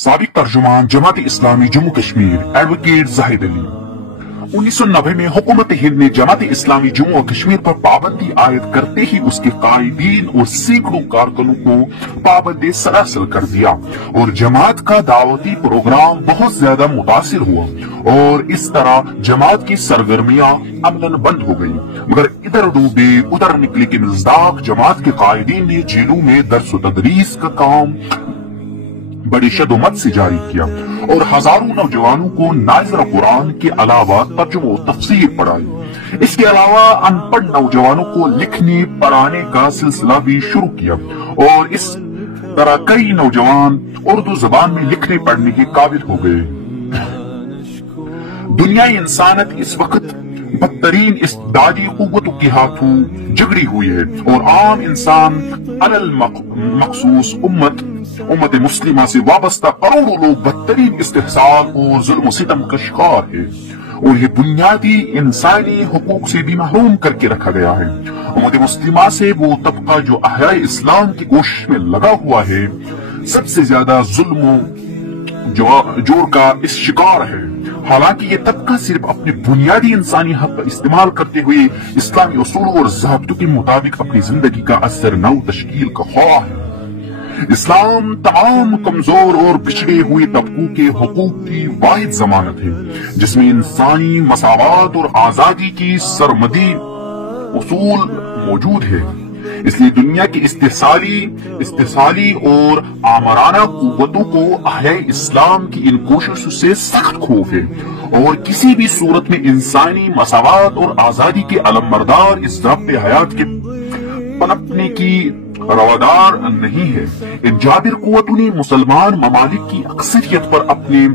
साबिक तर्जुमान जमात इस्लामी जम्मू कश्मीर एडवोकेट जाहिद अली। 1990 में हुकूमत हिंद ने जमात इस्लामी जम्मू और कश्मीर पर पाबंदी आयद करते ही उसके कायदीन और सैकड़ों कारकुनों को पाबंदी सरासर कर दिया और जमात का दावती प्रोग्राम बहुत ज्यादा मुतासिर हुआ और इस तरह जमात की सरगर्मियां अमलन बंद हो गई। मगर इधर डूबे उधर निकले के मिज़दाक जमात के कायदीन ने जेलों में दर्स व तदरीस का काम बड़ी शदोमत से जारी किया और हजारों नौजवानों को नाज़िर कुरान के अलावा तर्जुमा और तफसीर पढ़ाई। इसके अलावा अनपढ़ नौजवानों को लिखने पढ़ाने का सिलसिला भी शुरू किया और इस तरह कई नौजवान उर्दू जबान में लिखने पढ़ने के काबिल हो गए। दुनिया इंसानियत इस वक्त बदतरीन इस्तिदादी कुव्वतों के हाथों झगड़ी हुई है और आम इंसान अलल मखसूस उम्मत मुस्लिमा से वाबस्ता करोड़ों लोग बदतरीन इस्तेहसाल और जुल्म सितम का शिकार है और ये बुनियादी इंसानी हुकूक से भी महरूम करके रखा गया है। उम्मत मुस्लिमा से वो तबका जो अहया इस्लाम की कोशिश में लगा हुआ है सबसे ज्यादा जुल्म जोर का इस शिकार है। हालांकि ये तबका सिर्फ अपने बुनियादी इंसानी हक का इस्तेमाल करते हुए इस्लामी उसूलों और ज़ाब्तों के मुताबिक अपनी जिंदगी का असर नौ तश्कील का ख्वाह है। इस्लाम तमाम कमजोर और पिछड़े हुए तबकों के हुकूक की वाहिद जमानत है जिसमें इंसानी मसावत और आजादी की सरमदी उसूल मौजूद है। इसलिए दुनिया की इस्तेसाली और आमराना कुव्वतों को अहले इस्लाम की इन कोशिशों से सख्त खौफ है और किसी भी सूरत में इंसानी मसावत और आजादी के अलमबरदार इस ज़ाब्ते हयात के पनपने की रवादार नहीं है। इन जाबिर कुव्वतों ने मुसलमान ममालिक की अक्सरियत पर अपने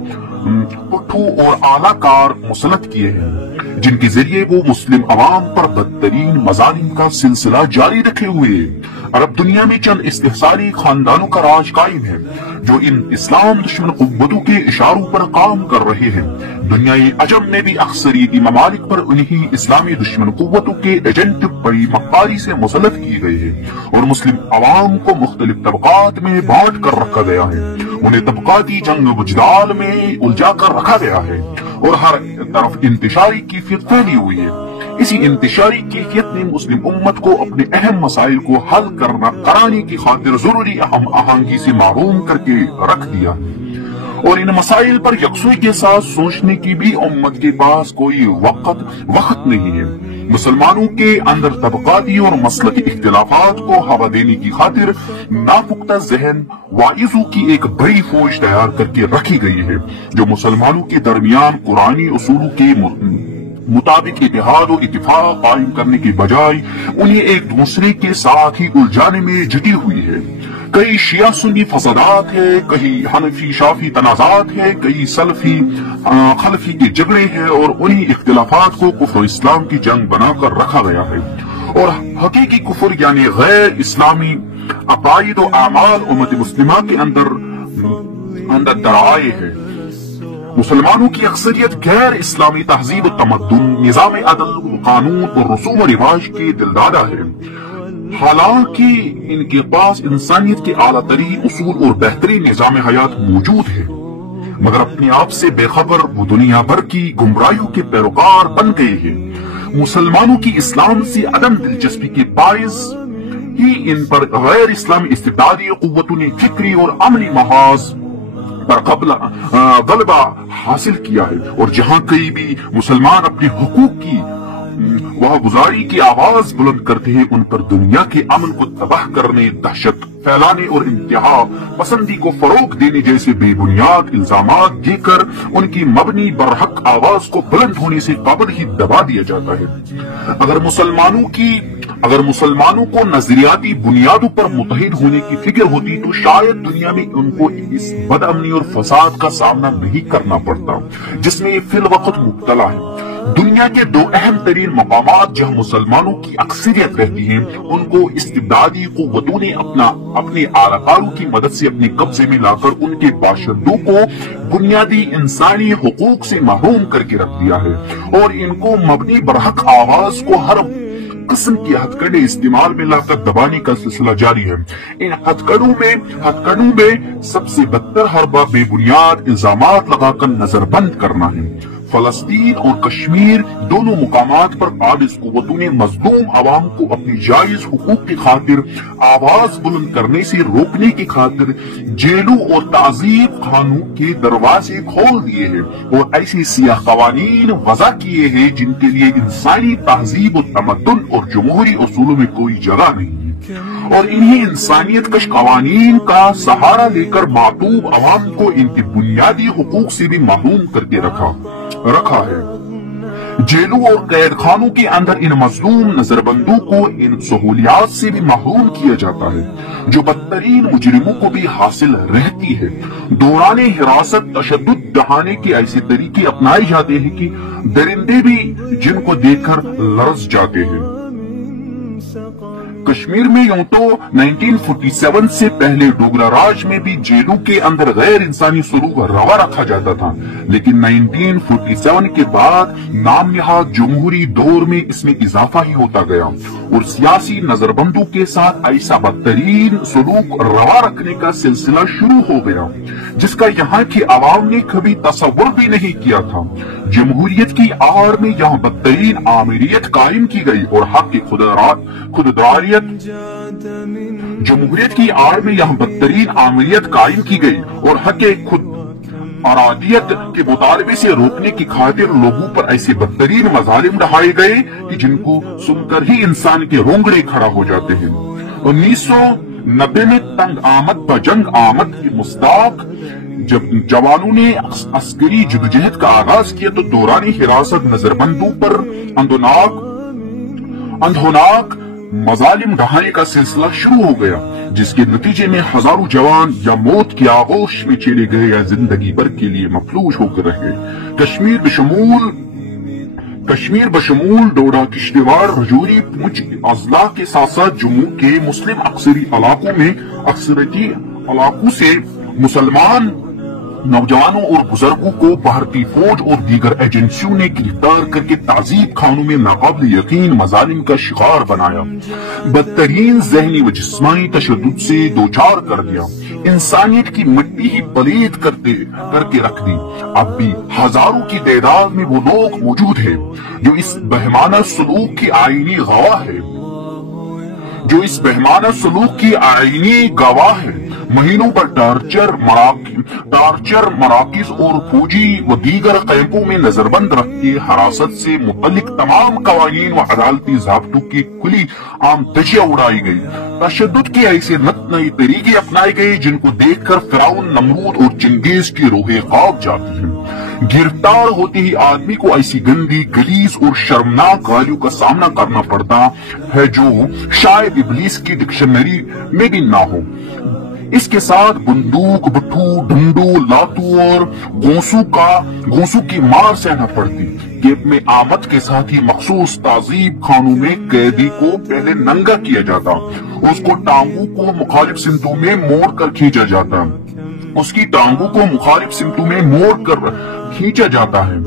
पुट्ठू और आलाकार मुसलत किए हैं जिनके जरिए वो मुस्लिम अवाम पर बदतरीन मजालिम का सिलसिला जारी रखे हुए। अरब दुनिया में चंद इस्तेहसाली खानदानों का राज कायम है जो इन इस्लाम दुश्मन कुव्वतों के इशारों पर काम कर रहे हैं। दुनियाई अजम में भी अक्सरियती ममालिक पर उन्हीं इस्लामी दुश्मन कुव्वतों के एजेंट बड़ी मक्कारी से मुसलत की गई है और मुस्लिम अवाम को मुख्तलिफ तबकात में बांट कर रखा गया है। उन्हें तबकाती जंग बुजदाल में उलझा कर रखा गया है और हर तरफ इंतशारी कैफियत फैली हुई है। इसी इंतशारी कैफियत ने मुस्लिम उम्मत को अपने अहम मसाइल को हल कराने की खातिर जरूरी अहम आहंगी से महरूम करके रख दिया और इन मसाइल पर यकसुई के साथ सोचने की भी उम्मत के पास कोई वक्त नहीं है। मुसलमानों के अंदर तबकाती और मसलकी इख्तिलाफात को हवा देने की खातिर नापुख्ता जहन वाइजों की एक बड़ी फौज तैयार करके रखी गई है जो मुसलमानों के दरमियान कुरानी उसूलों के मुताबिक इत्तेहाद और इत्तिफाक कायम करने के बजाय उन्हें एक दूसरे के साथ ही उलझाने में जुटी हुई है। कई शिया सुन्नी फसादात है, कई हनफी शाफी तनाजात है, कई सलफी खलफी के झगड़े हैं और उन्हीं इख्तिलाफात को कुफ्र इस्लाम की जंग बनाकर रखा गया है और हकीकी कुफ्र यानी गैर इस्लामी अकायद और आमाल उम्मत मुस्लिमा के अंदर दराए है। मुसलमानों की अक्सरियत गैर इस्लामी तहजीब तमद्दुन, निजाम अदल, कानून और रसूम और रिवाज के दिलदादा है। हालांकि इनके पास इंसानियत के आला तरीन उसूल और बेहतरीन निजाम हयात मौजूद है मगर अपने आप से बेखबर वो दुनिया भर की गुमराहियों के पैरोकार बन गए हैं। मुसलमानों की इस्लाम से अदम दिलचस्पी के बायस ही इन पर गैर इस्लामी इस्तिबदादी कुव्वतों ने फिक्री और अमली महाज पर गलबा हासिल किया है और जहां कहीं भी मुसलमान अपने हुकूक की वह गुजारी की आवाज बुलंद करते हैं उन पर दुनिया के अमन को तबाह करने, दहशत फैलाने और इंतहा पसंदी को फरोग देने जैसे बेबुनियाद इल्जामात देकर उनकी मबनी बरहक आवाज को बुलंद होने से काबल ही दबा दिया जाता है। अगर मुसलमानों को नजरियाती बुनियादों पर मुतहिद होने की फिक्र होती तो शायद दुनिया में उनको इस बदअमनी और फसाद का सामना नहीं करना पड़ता जिसमें ये फिल वक्त मुब्तला है। दुनिया के दो अहम तरीन मकामात जहां मुसलमानों की अक्सरियत रहती है उनको इस्तिबदादी कुव्वतों ने अपने आलाकारों की मदद से अपने कब्जे में लाकर उनके बाशिंदों को बुनियादी इंसानी हुकूक से महरूम करके रख दिया है और इनको मबनी बरहक आवाज को हर قسم کی ہتھکڑے استعمال میں لا کر دبانے کا سلسلہ جاری ہے۔ ان ہتھکڑوں میں سب سے بدتر حربہ بے بنیاد الزامات لگا کر نظر بند کرنا ہے۔ فلسطین اور کشمیر دونوں مقامات پر قابض قوتوں نے مظلوم عوام کو اپنی جائز حقوق کی خاطر آواز بلند کرنے سے روکنے کی خاطر جیلوں اور تعذیب خانوں کے دروازے کھول دیے ہیں اور ایسے سیاہ قوانین وضع کیے ہیں جن کے لیے انسانی تہذیب و تمدن اور جمہوری اصولوں میں کوئی جگہ نہیں ہے، اور انہی انسانیت کش قوانین کا سہارا لے کر معتوب عوام کو ان کے بنیادی حقوق سے بھی محروم کر کے رکھا ہے۔ جیلوں اور قید خانوں کے اندر ان مظلوم نظر بندوں کو ان سہولیات سے بھی محروم کیا جاتا ہے جو بدترین مجرموں کو بھی حاصل رہتی ہے۔ دوران حراست تشدد ڈھانے کے ایسے طریقے اپنائے جاتے ہیں کہ درندے بھی جن کو دیکھ کر لرز جاتے ہیں۔ کشمیر میں یوں تو 1947 سے پہلے ڈوگرا راج میں بھی جیلوں کے اندر غیر انسانی سلوک روا رکھا جاتا تھا، لیکن 1947 کے بعد نام نہاد جمہوری دور میں اس میں اضافہ ہی ہوتا گیا اور سیاسی نظر بندوں کے ساتھ ایسا بدترین سلوک روا رکھنے کا سلسلہ شروع ہو گیا جس کا یہاں کی عوام نے کبھی تصور بھی نہیں کیا تھا۔ جمہوریت کی آڑ میں یہاں بدترین آمریت قائم کی گئی اور حق کی جمہوریت کی آڑ میں یہاں بدترین آمریت قائم کی گئی اور حق خود ارادیت کے مطالبے سے روکنے کی خاطر لوگوں پر ایسے بدترین مظالم ڈھائے گئے کہ جن کو سن کر ہی انسان کے رونگڑے کھڑا ہو جاتے ہیں۔ 1990 میں تنگ آمد بجنگ آمد کی مصداق جب جوانوں نے عسکری جدوجہد کا آغاز کیا تو دوران حراست نظر بندوں پر اندھوناک مظالم ڈھانے کا سلسلہ شروع ہو گیا جس کے نتیجے میں ہزاروں جوان یا موت کی آغوش میں چلے گئے یا زندگی بھر کے لیے مفلوج ہو کر رہے۔ کشمیر بشمول ڈوڈا کشتواڑ رجوری پونچھ اضلاع کے ساتھ ساتھ جموں کے مسلم اکثریتی علاقوں سے مسلمان نوجوانوں اور بزرگوں کو بھارتی فوج اور دیگر ایجنسیوں نے گرفتار کر کے تعذیب خانوں میں ناقابل یقین مظالم کا شکار بنایا، بدترین ذہنی و جسمانی تشدد سے دوچار کر دیا، انسانیت کی مٹی ہی پلید کر کے رکھ دی۔ اب بھی ہزاروں کی تعداد میں وہ لوگ موجود ہیں جو اس بہمانہ سلوک کی آئینی گواہ ہے۔ مہینوں پر ٹارچر مراکز اور فوجی و دیگر کیمپوں میں نظر بند رکھ کے حراست سے متعلق تمام قوانین و عدالتی ضابطوں کی کھلی عام دھجیاں اڑائی گئی۔ تشدد کے ایسے نئے طریقے اپنائے گئے جن کو دیکھ کر فرعون، نمرود اور چنگیز کی روحیں خواب جاتی ہیں۔ گرفتار ہوتے ہی آدمی کو ایسی گندی، غلیظ اور شرمناک گالیوں کا سامنا کرنا پڑتا ہے جو شاید ابلیس کی ڈکشنری میں بھی نہ ہو۔ اس کے ساتھ بندوق، بٹھو، ڈنڈو، لاتو اور گونسو کی مار سہنا پڑتی۔ گیپ میں آمد کے ساتھ ہی مخصوص تعذیب خانوں میں قیدی کو پہلے ننگا کیا جاتا، اس کو ٹانگوں کو مخالف سمتوں میں موڑ کر کھینچا جاتا ہے،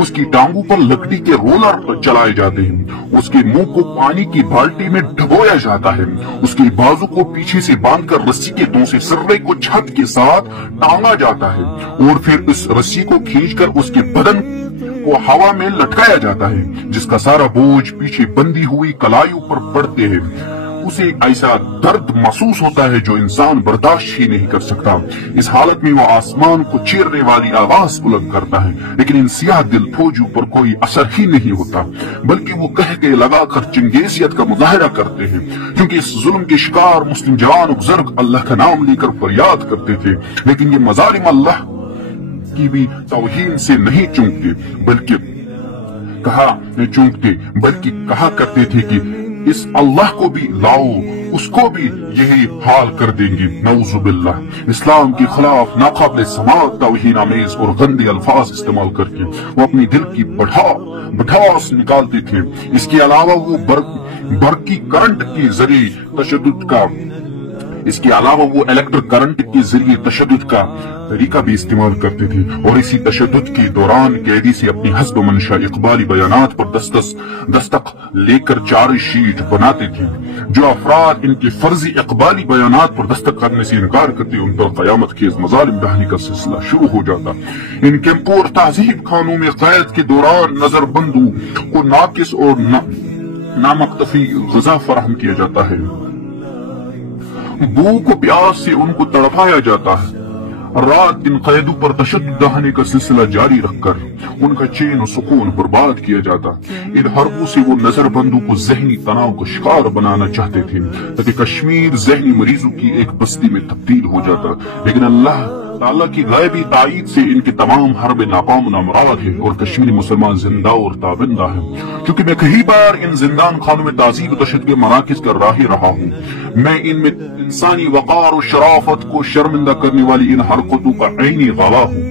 اس کی ٹانگوں پر لکڑی کے رولر چلائے جاتے ہیں، اس کے منہ کو پانی کی بالٹی میں ڈبویا جاتا ہے، اس کے بازو کو پیچھے سے باندھ کر رسی کے دو سے سرے کو چھت کے ساتھ ٹانگا جاتا ہے اور پھر اس رسی کو کھینچ کر اس کے بدن کو ہوا میں لٹکایا جاتا ہے جس کا سارا بوجھ پیچھے بندھی ہوئی کلائیوں پر پڑتے ہیں۔ اسے ایسا درد محسوس ہوتا ہے جو انسان برداشت ہی نہیں کر سکتا۔ اس حالت میں وہ آسمان کو چیرنے والی آواز بلند کرتا ہے، لیکن ان سیاہ دل فوجیوں پر کوئی اثر ہی نہیں ہوتا، بلکہ وہ کہہ کے لگا کر چنگیزیت کا مظاہرہ کرتے ہیں، کیونکہ اس ظلم کے شکار مسلم جوان و بزرگ اللہ کا نام لے کر فریاد کرتے تھے، لیکن یہ مظالم اللہ کی بھی توہین سے نہیں چونکتے، بلکہ کہا کرتے تھے کہ اس اللہ کو بھی لاؤ، اس کو بھی یہی حال کر دیں گے، نعوذ باللہ۔ اسلام کے خلاف ناقابل سماعت توہین آمیز اور گندے الفاظ استعمال کر کے وہ اپنی دل کی بٹھاس نکالتے تھے۔ اس کے علاوہ وہ برقی کرنٹ کے ذریعے تشدد کا اس کے علاوہ وہ الیکٹرک کرنٹ کے ذریعے تشدد کا طریقہ بھی استعمال کرتے تھے اور اسی تشدد کے دوران قیدی سے اپنی حسب منشا اقبالی بیانات پر دستک لے کر چارج شیٹ بناتے تھے۔ جو افراد ان کے فرضی اقبالی بیانات پر دستک کرنے سے انکار کرتے ان پر قیامت خیز مظالم ڈھانے کا سلسلہ شروع ہو جاتا۔ ان کیمپوں اور تہذیب خانوں میں قید کے دوران نظر بندوں کو ناقص اور نامکتفی غذا فراہم کیا جاتا ہے، بھوک و پیاس سے ان کو تڑپایا جاتا ہے، رات دن قیدوں پر تشدد ڈھانے کا سلسلہ جاری رکھ کر ان کا چین و سکون برباد کیا جاتا۔ ان حربوں سے وہ نظر بندوں کو ذہنی تناؤ کا شکار بنانا چاہتے تھے تاکہ کشمیر ذہنی مریضوں کی ایک بستی میں تبدیل ہو جاتا، لیکن اللہ تعالیٰ کی غیبی تائید سے ان کے تمام حرب ناکام و نامراد ہے اور کشمیری مسلمان زندہ اور تابندہ ہے۔ کیونکہ میں کئی بار ان زندان خانوں میں تعذیب و تشدد کے مراکز کا راہی رہا ہوں، میں ان میں انسانی وقار و شرافت کو شرمندہ کرنے والی ان حرکتوں کا عینی گواہ ہوں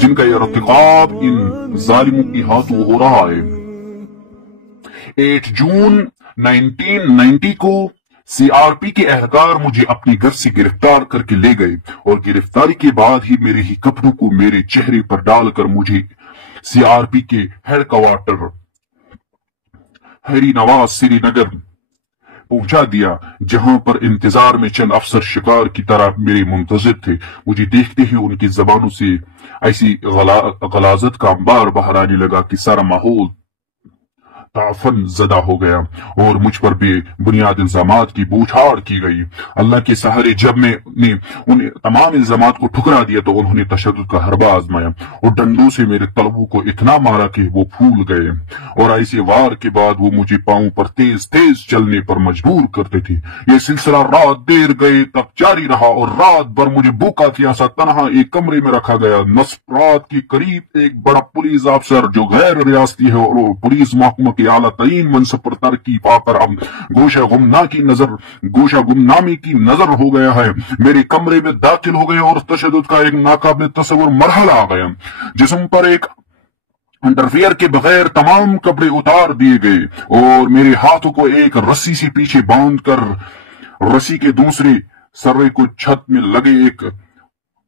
جن کا ارتکاب ان ظالموں کی ہاتھوں ہو رہا ہے۔ 8 جون 1990 کو سی آر پی کے اہلکار مجھے اپنی گھر سے گرفتار کر کے لے گئے اور گرفتاری کے بعد ہی میرے ہی کپڑوں کو میرے چہرے پر ڈال کر مجھے سی آر پی کے ہیڈ کوارٹر ہری نواز سری نگر پہنچا دیا، جہاں پر انتظار میں چند افسر شکار کی طرح میرے منتظر تھے۔ مجھے دیکھتے ہی ان کی زبانوں سے ایسی غلاظت کا انبار باہر آنے لگا کہ سارا ماحول تعفن زدہ ہو گیا اور مجھ پر بے بنیاد الزامات کی بوچھاڑ کی گئی۔ اللہ کے سہارے جب میں نے ان تمام الزامات کو ٹھکرا دیا تو انہوں نے تشدد کا حربہ آزمایا اور ڈنڈوں سے میرے طلبوں کو اتنا مارا کہ وہ پھول گئے، اور ایسے وار کے بعد وہ مجھے پاؤں پر تیز تیز چلنے پر مجبور کرتے تھے۔ یہ سلسلہ رات دیر گئے تک جاری رہا اور رات بھر مجھے بھوکا تھیاسا تنہا ایک کمرے میں رکھا گیا۔ نصف رات کے قریب ایک بڑا پولیس افسر جو غیر ریاستی ہے اور پولیس محکمہ اعلیٰ ترین منصب پر ترقی پا کر اب گوشہ گمنامی کی نظر ہو گیا ہے، میرے کمرے میں داخل ہو گئے اور تشدد کا ایک ناقابل تصور مرحلہ آ گیا۔ جسم پر ایک انٹرویئر کے بغیر تمام کپڑے اتار دیے گئے اور میرے ہاتھوں کو ایک رسی سے پیچھے باندھ کر رسی کے دوسرے سرے کو چھت میں لگے ایک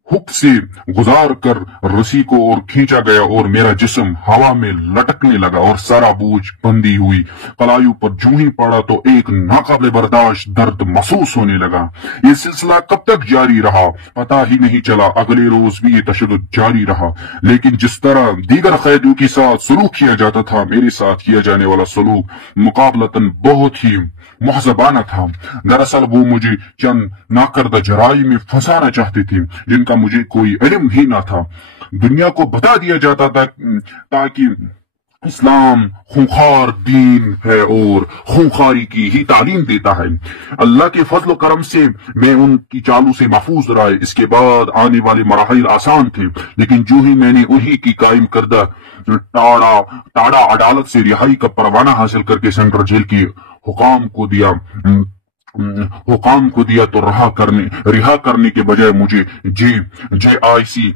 ہک سے گزار کر رسی کو اور کھینچا گیا اور میرا جسم ہوا میں لٹکنے لگا اور سارا بوجھ بندی ہوئی کلائیوں پر جو ہی پڑا تو ایک ناقابل برداشت درد محسوس ہونے لگا۔ یہ سلسلہ کب تک جاری رہا پتہ ہی نہیں چلا۔ اگلے روز بھی یہ تشدد جاری رہا، لیکن جس طرح دیگر قیدیوں کے ساتھ سلوک کیا جاتا تھا میرے ساتھ کیا جانے والا سلوک مقابلتاً بہت ہی محزبانہ تھا۔ دراصل وہ مجھے چند ناکردہ جرائم میں پھنسانا چاہتے تھے جن کا مجھے کوئی علم ہی نہ تھا۔ دنیا کو بتا دیا جاتا تھا تاکہ اسلام خونخوار دین ہے اور خونخواری کی ہی تعلیم دیتا ہے۔ اللہ کے فضل و کرم سے میں ان کی چالوں سے محفوظ رہا۔ اس کے بعد آنے والے مراحل آسان تھے، لیکن جو ہی میں نے انہی کی قائم کردہ ٹاڑا عدالت سے رہائی کا پروانہ حاصل کر کے سینٹرل جیل کی حکام کو دیا تو رہا کرنے کے بجائے مجھے جے آئی سی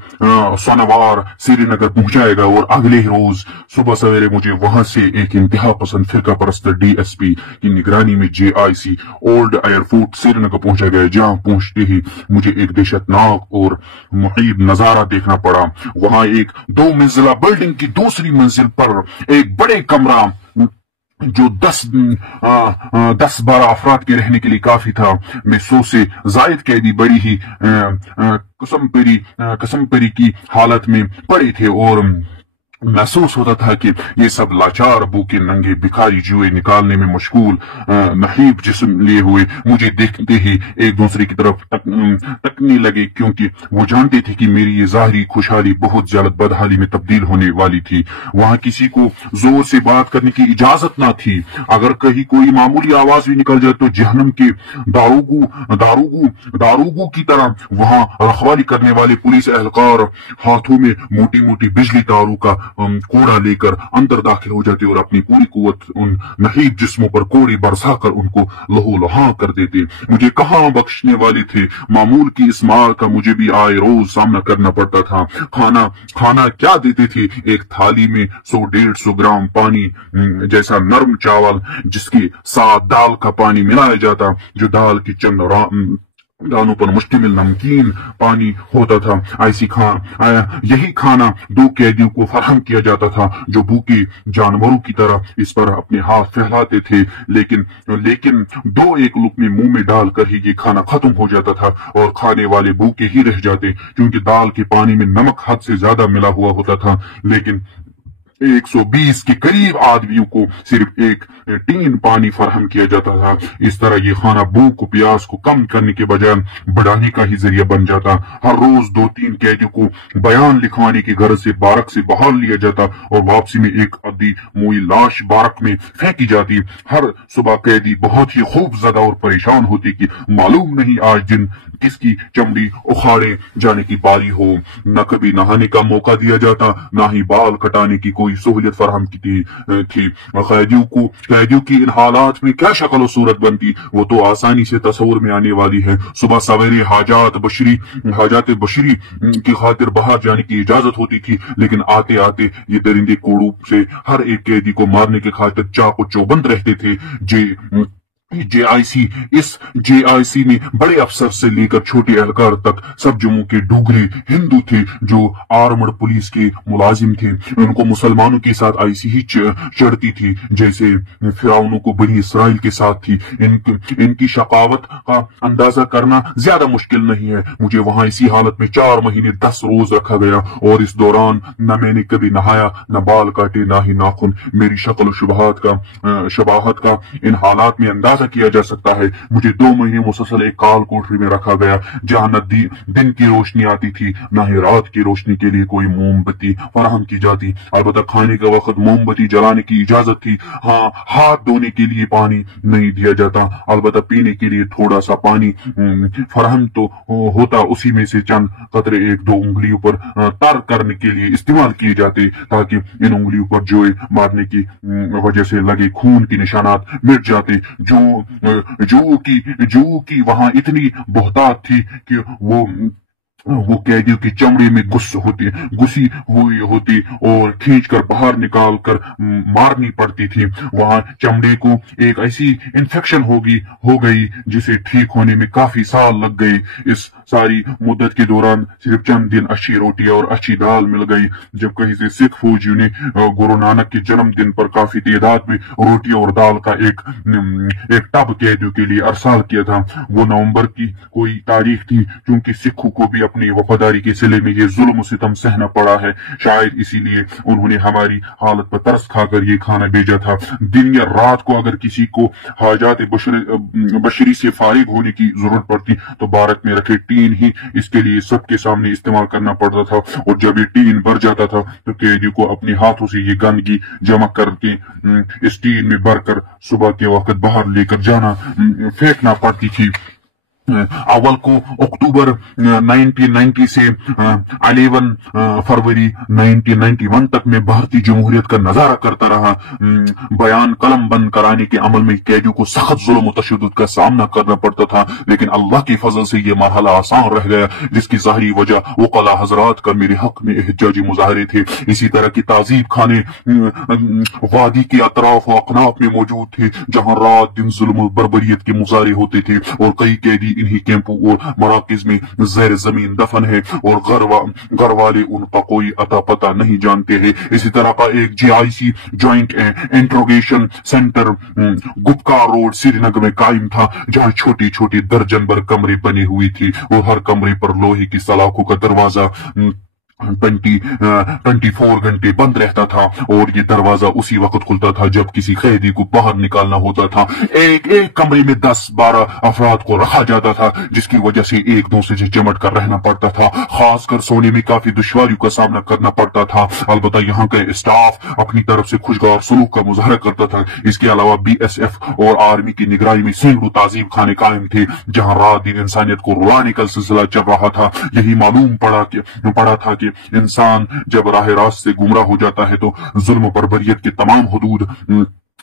سونوار سری نگر پہنچائے گا اور اگلے روز صبح سویرے مجھے وہاں سے ایک انتہا پسند فرقہ پرست ڈی ایس پی کی نگرانی میں جے آئی سی اولڈ ایئرپورٹ سری نگر پہنچا گیا، جہاں پہنچتے ہی مجھے ایک دہشت ناک اور محیب نظارہ دیکھنا پڑا۔ وہاں ایک 2 منزلہ بلڈنگ کی دوسری منزل پر ایک بڑے کمرہ جو 10-12 افراد کے رہنے کے لیے کافی تھا میں 100 سے زائد قیدی بڑی ہی قسم پری کی حالت میں پڑے تھے اور محسوس ہوتا تھا کہ یہ سب لاچار بھوکے ننگے بھکاری جوئے نکالنے میں مشغول نحیب جسم لیے ہوئے مجھے دیکھتے ہی ایک دوسرے کی طرف تکنے لگے، کیونکہ وہ جانتے تھے کہ میری یہ ظاہری خوشحالی بہت جلد بدحالی میں تبدیل ہونے والی تھی۔ وہاں کسی کو زور سے بات کرنے کی اجازت نہ تھی، اگر کہیں کوئی معمولی آواز بھی نکل جائے تو جہنم کے داروگو کی طرح وہاں رکھوالی کرنے والے پولیس اہلکار ہاتھوں میں موٹی موٹی بجلی تاروں کا کوڑا لے کر اندر داخل ہو جاتے اور اپنی پوری قوت ان نحیب جسموں پر کوڑے برسا کر ان کو لہو لہاں کر دیتے۔ مجھے کہاں بخشنے والے تھے، معمول کی اس مار کا مجھے بھی آئے روز سامنا کرنا پڑتا تھا۔ کھانا کیا دیتے تھے؟ ایک تھالی میں 100-150 گرام پانی جیسا نرم چاول جس کے ساتھ دال کا پانی ملایا جاتا، جو دال کی چند दानों पर मुश्तमिल नमकीन पानी होता था। यही खाना 2 कैदियों को फराहम किया जाता था जो भूखे जानवरों की तरह इस पर अपने हाथ फैलाते थे, लेकिन 2 एक लुकमे मुंह में डालकर ही ये खाना खत्म हो जाता था और खाने वाले भूखे ही रह जाते, क्योंकि दाल के पानी में नमक हद से ज्यादा मिला हुआ होता था। लेकिन 120 के करीब आदमियों को सिर्फ एक टीन पानी फराहम किया जाता था। इस तरह ये खाना भूख प्यास को कम करने के बजाय बढ़ाने का ही जरिया बन जाता। हर रोज 2-3 कैदियों को बयान लिखवाने की गरज से बारक से बाहर लिया जाता और वापसी में एक अद्दी मुई लाश बारक में फेंकी जाती। हर सुबह कैदी बहुत ही खूफजदा और परेशान होती कि मालूम नहीं आज दिन किसकी चमड़ी उखाड़े जाने की बारी हो। न कभी नहाने का मौका दिया जाता, न ही बाल कटाने की कोई सहूलियत फराहम की थी। कैदियों की इन हालात में क्या शक्ल और सूरत बनती, वो तो आसानी से तस्वुर में आने वाली है। सुबह सवेरे हाजात बशरी की खातिर बाहर जाने की इजाजत होती थी, लेकिन आते आते ये दरिंदे कोड़ू से हर एक कैदी को मारने की खातिर चाक चौबंद रहते थे। इस JIC में बड़े अफसर से लेकर छोटे एहलकार तक सब जम्मू के डोगरे हिंदू थे जो आर्मड पुलिस के मुलाजिम थे। उनको मुसलमानों के साथ ऐसी ही चढ़ती थी जैसे फिरौनों को बनी इसराइल के साथ थी। इनकी शकावत का अंदाजा करना ज्यादा मुश्किल नहीं है। मुझे वहां इसी हालत में 4 महीने 10 रोज रखा गया और इस दौरान न मैंने कभी नहाया, न बाल काटे, न ही नाखून। मेरी शक्ल शबाहत का इन हालात में अंदाजा किया जा सकता है। मुझे 2 महीने मुसलसल एक काल कोठरी में रखा गया जहां न दिन की रोशनी आती थी, न ही रात की रोशनी के लिए कोई मोमबत्ती फराहम की जाती। अलबत्ता खाने के वक्त मोमबत्ती जलाने की इजाजत थी। हाँ, हाथ धोने के लिए पानी नहीं दिया जाता। अलबत्ता पीने के लिए थोड़ा सा पानी फराहम तो होता, उसी में से चंद कतरे 1-2 उंगलियों पर तर करने के लिए इस्तेमाल किए जाते ताकि इन उंगलियों पर जोए मारने की वजह से लगे खून के निशानात मिट जाते। जो की वहां इतनी बहुतात थी कि वो कैदियों की चमड़ी में घुसी हुई होती और खींचकर बाहर निकाल कर मारनी पड़ती थी। वहां चमड़े को एक ऐसी इन्फेक्शन हो गई जिसे ठीक होने में काफी साल लग गए। इस सारी मुद्दत के दौरान सिर्फ चंद दिन अच्छी रोटी और अच्छी दाल मिल गई। जब कहीं से सिख फौजियों ने गुरु नानक के जन्मदिन पर काफी तादाद में रोटी और दाल का एक टब कैदियों के लिए अरसाल किया था। वो नवंबर की कोई तारीख थी, क्योंकि सिखों को भी अपनी वफादारी के सिले में ये जुल्म सितम सहना पड़ा है। शायद इसीलिए उन्होंने हमारी हालत पर तरस खाकर ये खाना भेजा था। दिन या रात को अगर किसी को हाजात बशरी से फारिग होने की जरूरत पड़ती तो बारक में रखे टीन ही इसके लिए सबके सामने इस्तेमाल करना पड़ता था, और जब ये टीन भर जाता था तो कैदियों को अपने हाथों से ये गंदगी जमा करके इस टीन में भरकर सुबह के वक्त बाहर लेकर जाना फेंकना पड़ती थी। अव्वल को अक्टूबर 1990 से 11 फरवरी 1991 तक मैं भारतीय जमहूरियत का नजारा करता रहा। बयान कलम बंद कराने के अमल में कैदियों को सख्त जुल्म तशद्दुद का सामना करना पड़ता था, लेकिन अल्लाह की फजल से यह मरहला आसान रह गया, जिसकी जाहिरी वजह वकला हजरात का मेरे हक में एहतजाजी मुजाहरे थे। इसी तरह की ताजीब खाने वादी के अतराफ व अकनाफ में मौजूद थे जहां रात दिन जुल्म बर्बरियत के मुजाहरे होते थे, और कई कैदी इन्हीं कैंपों और मराकिज में जैर जमीन दफन है और घर वाले उनका कोई अता पता नहीं जानते हैं। इसी तरह का एक JIC joint interrogation centre Gupkar road Srinagar में कायम था, जहां छोटी छोटी दर्जन भर कमरे बने हुई थी और हर कमरे पर लोहे की सलाखों का दरवाजा 24 घंटे बंद रहता था, और ये दरवाजा उसी वक्त खुलता था जब किसी कैदी को बाहर निकालना होता था। एक कमरे में 10-12 अफराद को रखा जाता था, जिसकी वजह से एक दूसरे से चिमट कर रहना पड़ता था। खासकर सोने में काफी दुश्वारियों का सामना करना पड़ता था। अलबत्ता यहाँ का स्टाफ अपनी तरफ से खुशगवार सलूक का मुजाहरा करता था। इसके अलावा BSF और आर्मी की निगरानी में सैकड़ों ताजीब खाने कायम थे, जहाँ रात दिन इंसानियत को रुलाने का सिलसिला चल रहा था। यही मालूम पड़ा था कि इंसान जब राह रास्त से गुमराह हो जाता है तो जुल्म बर्बरियत के तमाम हुदूद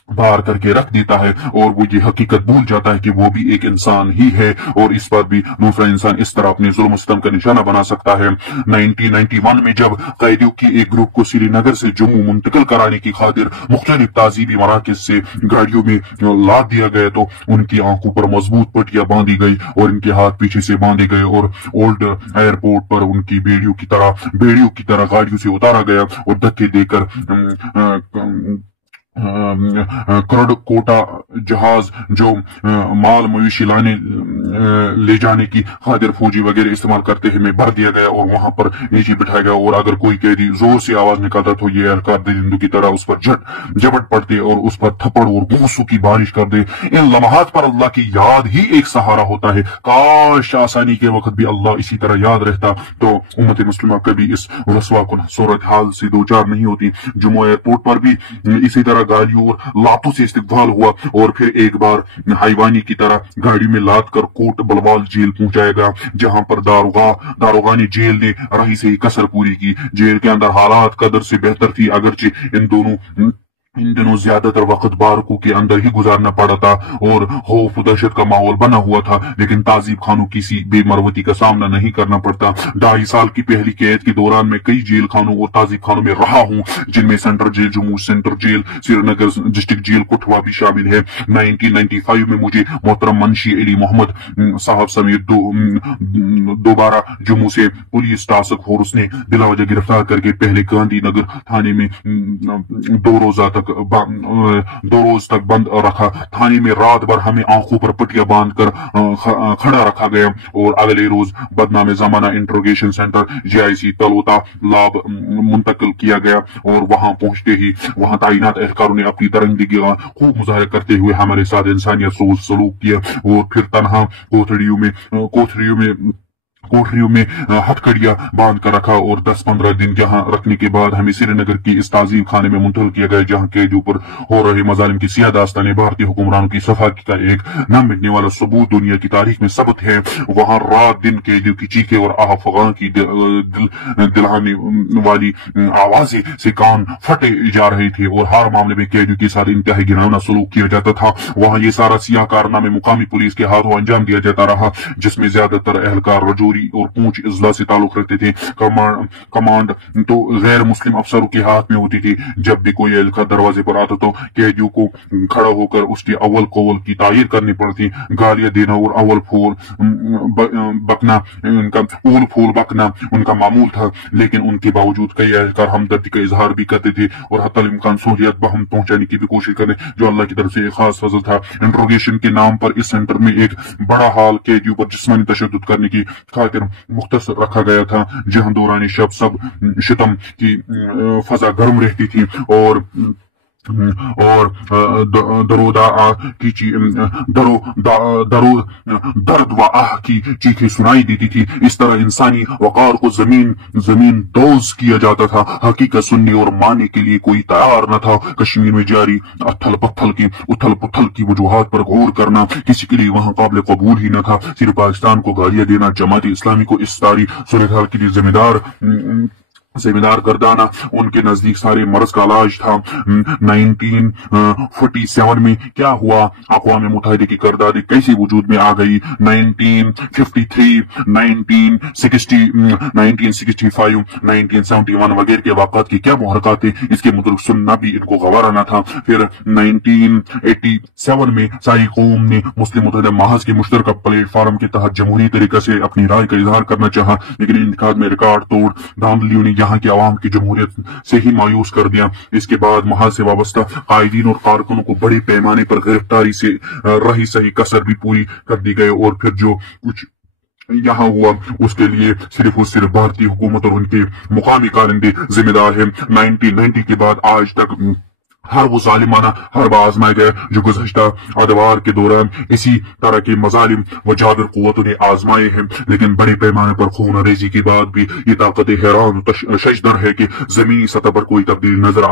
बाहर करके रख देता है और वो ये हकीकत भूल जाता है कि वो भी एक इंसान ही है और इस पर भी दूसरा इंसान इस तरह अपने जुल्म सितम का निशाना बना सकता है। 1991 में जब कैदियों की एक ग्रुप को श्रीनगर से जम्मू मुंतकिल कराने की खातिर मुख्तलिफ ताजीबी मराकज से गाड़ियों में लाद दिया गया तो उनकी आंखों पर मजबूत पट्टियां बांधी गई और इनके हाथ पीछे से बांधे गए और ओल्ड एयरपोर्ट पर उनकी बेड़ियों की तरह गाड़ियों से उतारा गया और धक्के देकर करोड़ कोटा जहाज जो माल मवेशी ले जाने की खातिर फौजी वगैरह इस्तेमाल करते हैं में भर दिया गया और वहां पर नीचे बिठाया गया और अगर कोई कैदी जोर से आवाज निकालता तो ये एहलकार दरिंदों की तरह उस पर झपट पड़ते और उस पर थप्पड़ और घूंसों की बारिश कर दे। इन लम्हात पर अल्लाह की याद ही एक सहारा होता है। काश आसानी के वक्त भी अल्लाह इसी तरह याद रहता तो उम्मत मुस्लिमा कभी इस रस्वाकुन सूरत हाल से दो चार नहीं होती। जम्मू एयरपोर्ट पर भी इसी तरह गाड़ियों और लातों से इस्तेमाल हुआ और फिर एक बार हाईवानी की तरह गाड़ी में लाद कर कोट बलवाल जेल पहुंचाया गया, जहां पर दारोगानी जेल ने रही से ही कसर पूरी की। जेल के अंदर हालात कदर से बेहतर थी, अगरचे इन दिनों ज्यादातर वक्त बारकों के अंदर ही गुजारना पड़ा था और खौफ दहशत का माहौल बना हुआ था, लेकिन ताजीब खानों किसी बेमरवती का सामना नहीं करना पड़ता। 2.5 साल की पहली कैद के दौरान मैं कई जेल खानों और ताजीब खानों में रहा हूं, जिनमें central jail Jammu, central jail Srinagar, district jail Kathua भी शामिल है। 1995 में मुझे मोहतरम मुंशी अली मोहम्मद साहब समेत दोबारा जम्मू से पुलिस टास्क फोर्स ने बिलावजह गिरफ्तार करके पहले गांधीनगर थाने में 2 रोज तक बंद रखा। थाने में रात भर हमें आंखों पर पट्टियां बांधकर खड़ा रखा गया और अगले रोज बदनाम जमाना इंट्रोगेशन सेंटर JIC तलोता लाभ मुंतकिल किया गया और वहां पहुंचते ही वहां तैनात एहलकारों ने अपनी दरिंदगी का खूब मुजाहरा करते हुए हमारे साथ इंसानियत सलूक किया और फिर तनहा कोठरियों में हथकड़ियां बांध कर रखा और 10-15 दिन यहाँ रखने के बाद हमें श्रीनगर की इस ताजीब खाने में मुंतकिल किया गया, जहाँ कैदियों पर हो रहे मजालिम की सियाह दास्तान भारतीय हुक्मरानों की सफाकी का एक न मिटने वाला सबूत दुनिया की तारीख में सबूत है। वहां रात दिन कैदियों की चीखें और आफगान की दिलाने वाली आवाजें से कान फटे जा रहे थे और हर मामले में कैदियों के साथ इंतहाई घिनौना सलूक किया जाता था। वहां ये सारा सियाह कारनामे मुकामी पुलिस के हाथों अंजाम दिया जाता रहा, जिसमें ज्यादातर एहलकार रजौरी और पूंछ इजला से ताल्लुक रखते थे। कमांड तो गैर मुस्लिम अफसरों के हाथ में होती थी। जब भी कोई एहलकार दरवाजे पर आता तो कैदियों को खड़ा होकर उसकी अव्वल कौवल की तायीर करनी पड़ती। गालियां देना और अव्वल फूल बकना उनका मामूल था, लेकिन उनके बावजूद कई एहलकार हमदर्दी का इजहार भी करते थे और हत्तल इम्कान सहूलियत बहम पहुंचाने की भी कोशिश करते, जो अल्लाह की तरफ से एक खास फजल था। इंट्रोगेशन के नाम पर इस सेंटर में एक बड़ा हॉल कैदियों पर जिस्मानी तशद्दुद करने की खातिर मुख्तसर रखा गया था, जहां दौरान शब सब शितम की फजा गर्म रहती थी और दर्द व आह की चीखें सुनाई देती थी। इस तरह इंसानी वकार को जमीन दोज किया जाता था। हकीकत सुनने और मानने के लिए कोई तैयार न था। कश्मीर में जारी उथल पुथल की वजूहात पर गौर करना किसी के लिए वहां काबिल कबूल ही न था। सिर्फ पाकिस्तान को गालियां देना, जमात इस्लामी को इस सारी सूरत के लिए जिम्मेदार गर्दाना उनके नजदीक सारे मर्ज का इलाज था। 1947 में क्या हुआ, अक़वाम मुत्तहिदा की करदारी कैसे वजूद में आ गई, 1953, 1960, 1965, 1971 वगैरह के वाक़ात की क्या मुहरक़ात थे, इसके मुतल्लिक़ सुनना भी इनको गवारा न था। फिर 1987 में सारी कौम ने मुस्लिम मुत्तहिदा महज के मुश्तरका प्लेटफार्म के तहत जमहूरी तरीके से अपनी राय का इजहार करना चाहा, लेकिन इंतखाब में रिकॉर्ड तोड़ धांधलियों ने यहाँ की आवाम की जमहूरियत से ही मायूस कर दिया। इसके बाद महज से वाबस्ता कायदीन और कारकुनों को बड़े पैमाने पर गिरफ्तारी से रही सही कसर भी पूरी कर दी गई और फिर जो कुछ यहाँ हुआ उसके लिए सिर्फ और सिर्फ भारतीय हुकूमत और उनके मुकामी कारिंदे जिम्मेदार है। 1990 के बाद आज तक हर वो जालिमाना हर बार आजमाया गया जो गुज़श्ता अदवार के दौरान इसी तरह के मजालिम व जाबिर कुव्वतों ने आजमाए हैं, लेकिन बड़े पैमाने पर खून रेजी के बाद भी ये ताकत हैरान शशदर है कि जमीनी सतह पर कोई तब्दीली नजर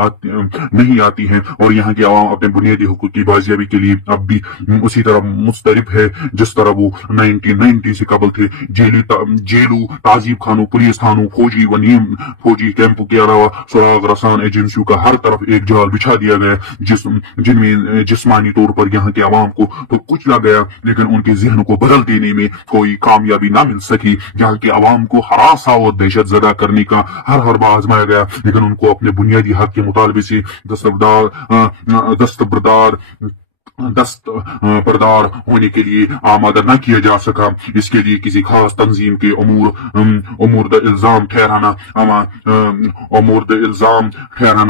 नहीं आती है और यहाँ की आवाम अपने बुनियादी हुकूक की बाजियाबी के लिए अब भी उसी तरह मुस्तरिब है जिस तरह वो 1990 से कबल थे। जेलू, ताजीब खानों, पुलिस थानों, फौजी कैंपों के अलावा सुराग रसान एजेंसियों का हर तरफ एक जाल बिछा دیا گیا जिनमें जिस्मानी तौर पर यहाँ के आवाम को तो कुचला गया, लेकिन उनके जहन को बदल देने में कोई कामयाबी ना मिल सकी। यहाँ के आवाम को हरासा और दहशत ज़दा करने का हर बार आजमाया गया, लेकिन उनको अपने बुनियादी हक के मुतालबे से दस्तबरदार होने के लिए आमादा न किया जा सका। इसके लिए किसी खास तंजीम के उमूर्द इल्जाम ठहराना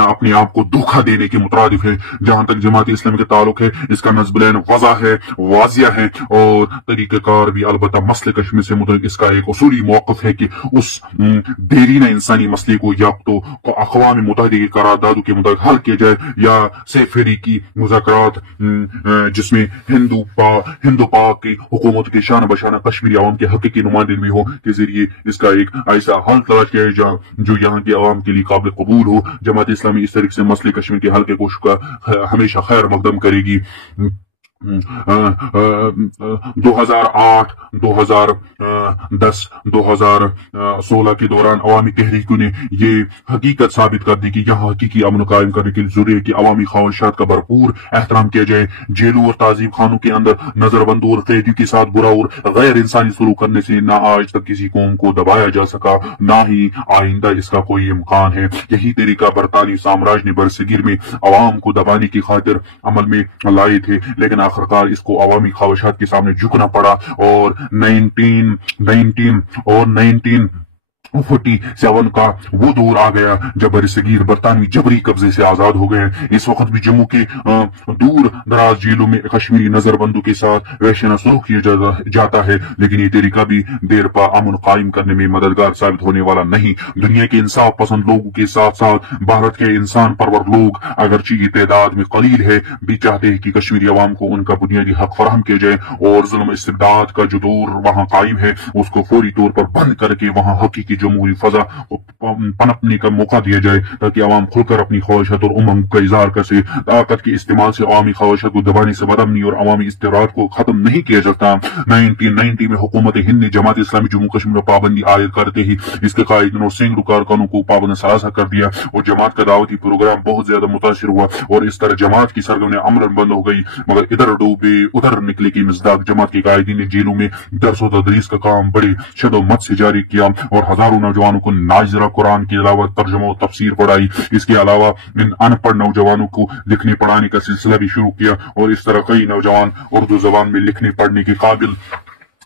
अपने आप को धोखा देने के मुताबिक है। जहां तक जमात इस्लामी के ताल्लुक है, इसका नज़्बुलैन वाजिया है और तरीक़ेकार भी। अलबत्ता मसले कश्मीर से मुतल्लिक़ इसका एक उसूली मौक़िफ़ है कि उस देरीना इंसानी मसले को या तो अक़वाम मुत्तहिदा की करारदादों के मुताबिक हल किया जाए, या सेफेरी की मुज़ाकरात जिसमें हिंदू पाक की हुकूमत के शान बशाना कश्मीरी अवाम के हक़ की नुमाइंदगी हो के जरिए इसका एक ऐसा हल तलाश किया जाए जो यहाँ के अवाम के लिए काबिल कबूल हो। जमात इस्लामी इस तरीके से मसले कश्मीर के हल के कोशिश का हमेशा खैर मकदम करेगी। 2008, 2010, 2016 के दौरान अवामी तहरीकों ने ये हकीकत साबित कर दी कि यहाँ हकीकी अमन कायम करने के लिए जरूरी है कि अवामी ख्वाहिशात का भरपूर एहतराम किया जाए। जेलों और ताजीब खानों के अंदर नजरबंदों और कैदियों के साथ बुरा और गैर इंसानी सलूक करने से न आज तक किसी कौम को दबाया जा सका, न ही आइंदा इसका कोई इम्कान है। यही तरीका बरतानी साम्राज्य ने बरसगीर में अवाम को दबाने की खातिर अमल में लाए थे, लेकिन आखिरकार इसको अवामी ख्वाहिशात के सामने झुकना पड़ा और 1947 का वो दौर आ गया जब बरसगीर बरतानवी जबरी कब्जे से आजाद हो गए। इस वक्त भी जम्मू के दूर दराज जेलों में कश्मीरी नजरबंदों के साथ वहशाना सलूक किया जाता है, लेकिन ये तरीका भी देर पा अमन कायम करने में मददगार साबित होने वाला नहीं। दुनिया के इंसाफ पसंद लोगों के साथ साथ भारत के इंसान परवर लोग अगरचे की तादाद में कलील है भी चाहते हैं कि कश्मीरी अवाम को उनका बुनियादी हक फराहम किया जाए और जुल्म इस्तिबदाद का जो दौर वहां कायम है उसको फौरी तौर पर बंद करके वहां हकीकी जमहूरी फजा को पनपने का मौका दिया जाए, ताकि अवाम खुलकर अपनी ख्वाहिशात और उमंग का इजहार कर सके। ताकत के इस्तेमाल से अवामी ख्वाहिशात को दबाने से बदअमनी और अवामी इस्तिरार को खत्म नहीं किया जाता। 1990 में हुकूमत हिंद ने जमात इस्लामी जम्मू कश्मीर पर पाबंदी आयद करते ही इसके कायदीन और सैकड़ों कारकुनों को पाबंद सलासा कर दिया और जमात का दावती प्रोग्राम बहुत ज्यादा मुतासिर हुआ और इस तरह जमात की सरगर्मी अमलन बंद हो गई। मगर इधर डूबे उधर निकले की मिज़दाक जमात के कायदीन ने जेलों में दर्स व तदरीस का काम बड़े शदोमत से जारी किया और हजारों नौजवानों को नाज़िरा कुरान के अलावा तर्जुमा और तफसीर पढ़ाई। इसके अलावा इन अनपढ़ नौजवानों को लिखने पढ़ाने का सिलसिला भी शुरू किया और इस तरह कई नौजवान उर्दू जबान में लिखने पढ़ने के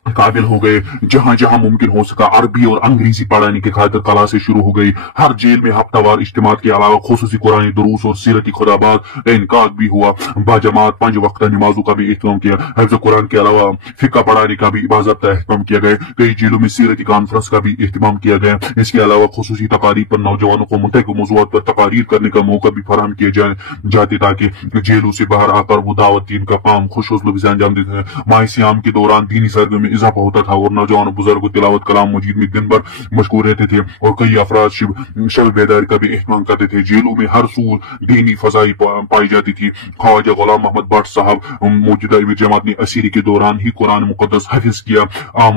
काबिल हो गए। जहां जहां मुमकिन हो सका अरबी और अंग्रेजी पढ़ाने की खातिर क्लासें शुरू हो गई। हर जेल में हफ्तावार इज्तिमात के अलावा खुसूसी कुरानी दुरूस और सीरती खुताबात का इनकाद भी हुआ। बाजमात 5 वक्त नमाजों का भी एहतमाम किया। हिफ्ज़ कुरान के अलावा फिक़्ह पढ़ाने का भी बाज़ाब्ता एहतमाम किया गया। कई जेलों में सीरती कॉन्फ्रेंस का भी एहतमाम किया गया। इसके अलावा खुसूसी तकारीर पर नौजवानों को मुतअद्दिद मौज़ूआत पर तकारीर करने का मौका भी फराहम किया जाते ताकि जेलों से बाहर आकर वो दावत दीन का काम खुश उसलूबी से अंजाम देते हैं। माह सियाम के दौरान दीनी सरगर्मी में इजाफा होता था और नौजवान बुजुर्ग तिलावत कलाम मजीद में दिन भर मशगूल रहते थे और कई अफराद शब बेदारी का भी एहतमाम करते थे। जेलों में हर सूर दीनी फजाई पाई जाती थी। ख्वाजा गुलाम मोहम्मद भट्ट साहब मौजूदा अमीर जमात ने असीरी के दौरान ही कुरान मुकद्दस हाफिज किया। आप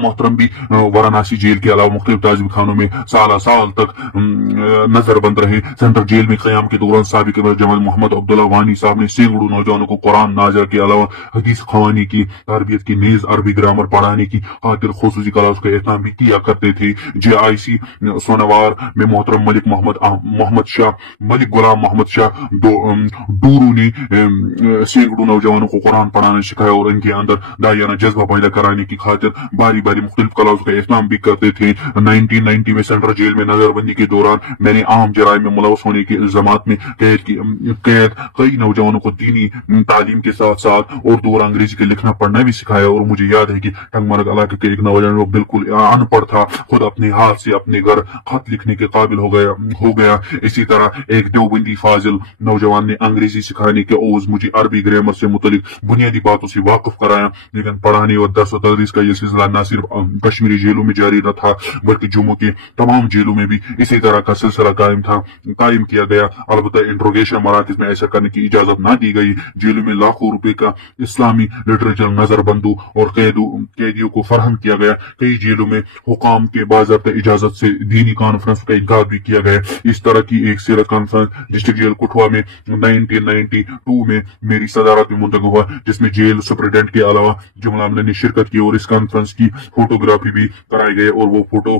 मोहतरम भी वाराणसी जेल के अलावा मुख्तलिफ ताजिब खानों में साल तक नजरबंद रहे। सेंट्रल जेल में क़याम के दौरान साबिक जमात मोहम्मद अब्दुल्ला वानी साहब ने सैकड़ों नौजवानों को कुरान नाज़िर के अलावा हदीस ख़वानी की तरबियत की नीज अरबी ग्रामर पढ़ाने की खातिर खुसूसी क्लास का एहतमाम भी किया करते थे। JIC सोनावार में मोहतरम मलिक गुलाम मोहम्मद शाह डूरू ने सैकड़ों नौजवानों को कुरान पढ़ाना सिखाया और इनके अंदर दायाना जज्बा पैदा कराने की खातिर बारी मुख्तलिफ क्लासों का एहतमाम भी करते थे। 1990 में सेंट्रल जेल में नजरबंदी के दौरान मैंने आम जराइम में मुलव्वस होने के इल्जामात में कैद कई नौजवानों को दीनी तालीम के साथ साथ उर्दू और अंग्रेजी के लिखना पढ़ना भी सिखाया और मुझे याद है कि टंगमर्ग इलाके के एक नौजवान बिल्कुल अनपढ़ था, खुद अपने हाथ से अपने घर खत लिखने के काबिल हो गया। इसी तरह एक देवबंदी फाजिल नौजवान ने अंग्रेजी सिखाने के ओज मुझे अरबी ग्रामर से मुतल्लिक बुनियादी बातों से वाकिफ कराया, लेकिन पढ़ाने और दर्स व तदरीस का यह सिलसिला سلسلہ نہ صرف کشمیری جیلوں میں جاری نہ تھا بلکہ جموں کے تمام جیلوں میں بھی اسی طرح کا سلسلہ قائم کیا گیا. البتہ انٹروگیشن مراکز میں ایسا کرنے کی اجازت نہ دی گئی. جیلوں میں لاکھوں روپے کا اسلامی لٹریچر نظر بندوں اور قیدیوں کو فراہم کیا گیا. کئی جیلوں میں حکام کے باضابطہ اجازت سے دینی کانفرنس کا انعقاد بھی کیا گیا. اس طرح کی ایک سیرت کانفرنس ڈسٹرکٹ جیل کٹھوا میں 1992 میں میری صدارت میں منعقد ہوا, جس میں جیل سپرنٹینڈنٹ کے علاوہ جملہ عملہ نے شرکت کی, اور اس کانفرنس کی فوٹوگرافی بھی کرائی گئی, اور وہ فوٹو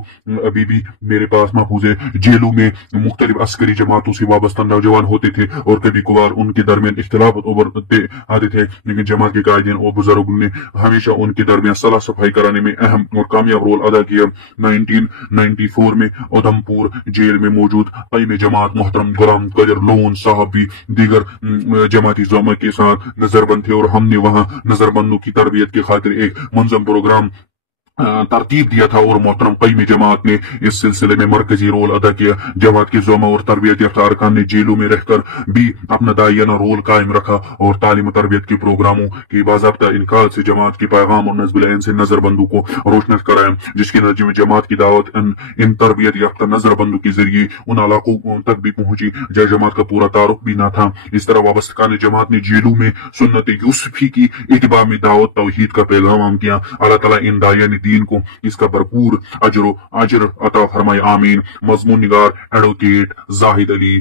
ابھی بھی میرے پاس محفوظ ہے. جیلوں میں مختلف عسکری جماعتوں سے وابستہ نوجوان ہوتے تھے اور کبھی کبھار ان کے درمیان اختلافات ابھرتے آتے تھے, لیکن جماعت کے قائدین اور بزرگوں نے ہمیشہ ان کے درمیان صلاح صفائی کرانے میں اہم اور کامیاب رول ادا کیا. 1994 میں ادھمپور جیل میں موجود قائم جماعت محترم غلام قدر لون صاحب بھی دیگر جماعتی زعما کے ساتھ نظر بند تھے, اور ہم نے وہاں نظر بندوں کی تربیت کی خاطر ایک منظم پروگرام ترتیب دیا تھا, اور محترم قائم جماعت نے اس سلسلے میں مرکزی رول ادا کیا. جماعت کے زعما اور تربیت یافتہ ارکان نے جیلوں میں رہ کر بھی اپنا داعیانہ رول قائم رکھا, اور تعلیم و تربیت کے پروگراموں کے باضابطہ انعقاد سے جماعت کے پیغام اور نصب العین سے نظر بندوں کو روشن کرایا, جس کے نتیجے میں جماعت کی دعوت ان تربیت یافتہ نظر بندوں کے ذریعے ان علاقوں تک بھی پہنچی جہاں جماعت کا پورا تعارف بھی نہ تھا. اس طرح وابستگان جماعت نے جیلوں میں سنت یوسفی کی اتباع میں دعوت توحید کا پیغام عام کیا. اللہ تعالیٰ ان داعیان دین کو اس کا بھرپور اجر عطا فرمائے, آمین. مضمون نگار ایڈوکیٹ زاہد علی.